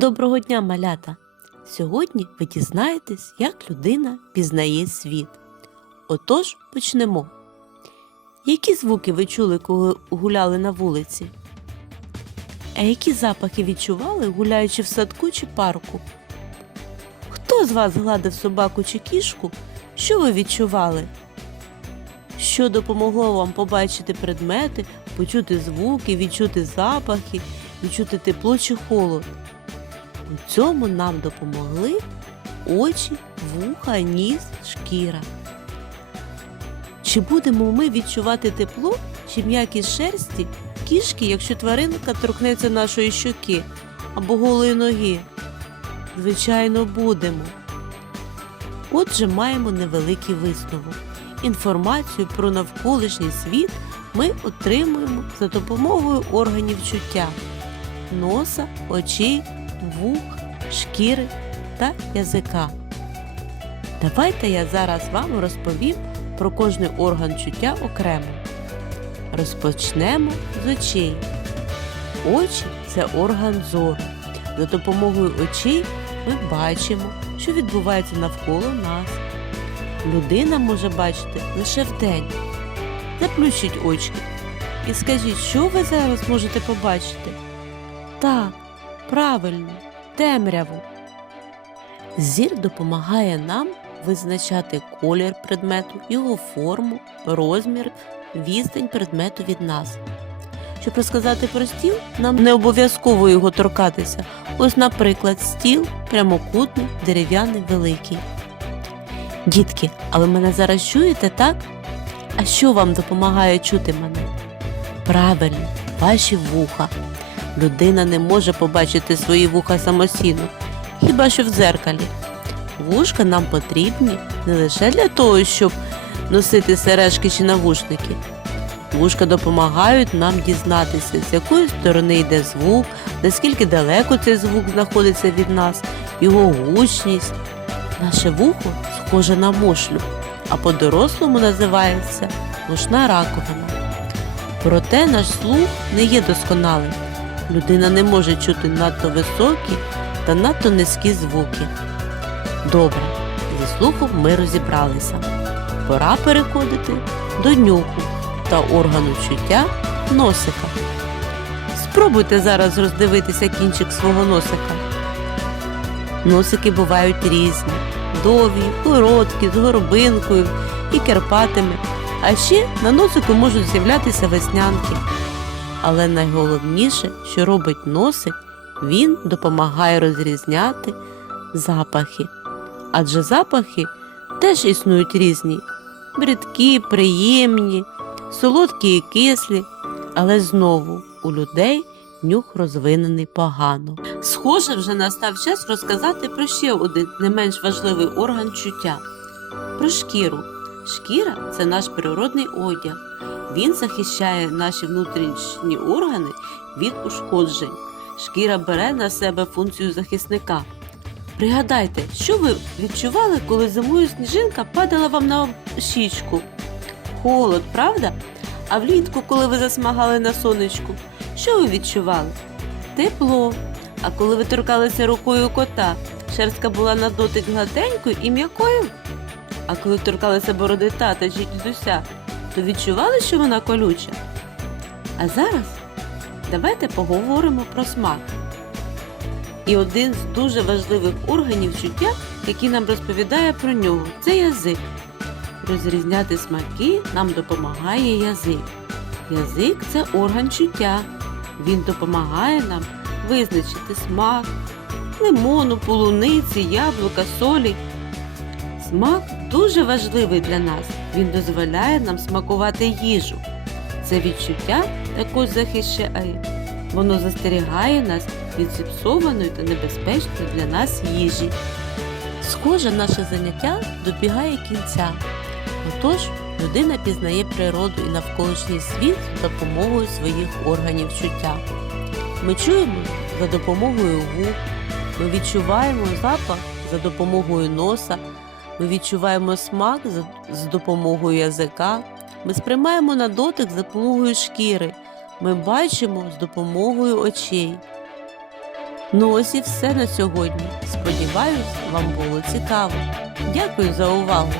Доброго дня, малята! Сьогодні ви дізнаєтесь, як людина пізнає світ. Отож, почнемо. Які звуки ви чули, коли гуляли на вулиці? А які запахи відчували, гуляючи в садку чи парку? Хто з вас гладив собаку чи кішку? Що ви відчували? Що допомогло вам побачити предмети, почути звуки, відчути запахи, відчути тепло чи холод? У цьому нам допомогли очі, вуха, ніс, шкіра. Чи будемо ми відчувати тепло чи м'якість шерсті кішки, якщо тваринка торкнеться нашої щоки або голої ноги? Звичайно, будемо. Отже, маємо невеликий висновок. Інформацію про навколишній світ ми отримуємо за допомогою органів чуття носа, очей, вух, шкіри та язика. Давайте я зараз вам розповім про кожний орган чуття окремо. Розпочнемо з очей. Очі це орган зору. За допомогою очей ми бачимо, що відбувається навколо нас. Людина може бачити лише вдень. Заплющіть очки і скажіть, що ви зараз можете побачити? Так, правильно, темряву. Зір допомагає нам визначати колір предмету, його форму, розмір, відстань предмету від нас. Щоб розказати про стіл, нам не обов'язково його торкатися. Ось, наприклад, стіл прямокутний, дерев'яний, великий. Дітки, а ви мене зараз чуєте, так? А що вам допомагає чути мене? Правильно, ваші вуха. Людина не може побачити свої вуха самостійно, хіба що в дзеркалі. Вушка нам потрібні не лише для того, щоб носити сережки чи навушники. Вушка допомагають нам дізнатися, з якої сторони йде звук, наскільки далеко цей звук знаходиться від нас, його гучність. Наше вухо схоже на мушлю, а по-дорослому називається вушна раковина. Проте наш слух не є досконалим. Людина не може чути надто високі та надто низькі звуки. Добре, зі слухом ми розібралися. Пора переходити до нюху та органу чуття носика. Спробуйте зараз роздивитися кінчик свого носика. Носики бувають різні, довгі, короткі, з горбинкою і керпатими. А ще на носику можуть з'являтися веснянки. Але найголовніше, що робить носик, він допомагає розрізняти запахи. Адже запахи теж існують різні: бридкі, приємні, солодкі і кислі, але знову у людей нюх розвинений погано. Схоже, вже настав час розказати про ще один не менш важливий орган чуття про шкіру. Шкіра це наш природний одяг. Він захищає наші внутрішні органи від ушкоджень. Шкіра бере на себе функцію захисника. Пригадайте, що ви відчували, коли зимою сніжинка падала вам на щічку? Холод, правда? А влітку, коли ви засмагали на сонечку, що ви відчували? Тепло. А коли ви торкалися рукою кота, шерстка була на дотик гладенькою і м'якою? А коли торкалися бороди тата чи дідуся, то відчували, що вона колюча? А зараз давайте поговоримо про смак. І один з дуже важливих органів чуття, який нам розповідає про нього, це язик. Розрізняти смаки нам допомагає язик. Язик це орган чуття. Він допомагає нам визначити смак лимону, полуниці, яблука, солі. Смак дуже важливий для нас. Він дозволяє нам смакувати їжу. Це відчуття також захищає. Воно застерігає нас від зіпсованої та небезпечної для нас їжі. Схоже, наше заняття добігає кінця. Отож, людина пізнає природу і навколишній світ за допомогою своїх органів чуття. Ми чуємо за допомогою вух, ми відчуваємо запах за допомогою носа, ми відчуваємо смак з допомогою язика, ми сприймаємо на дотик за допомогою шкіри, ми бачимо з допомогою очей. Ну ось і все на сьогодні. Сподіваюсь, вам було цікаво. Дякую за увагу!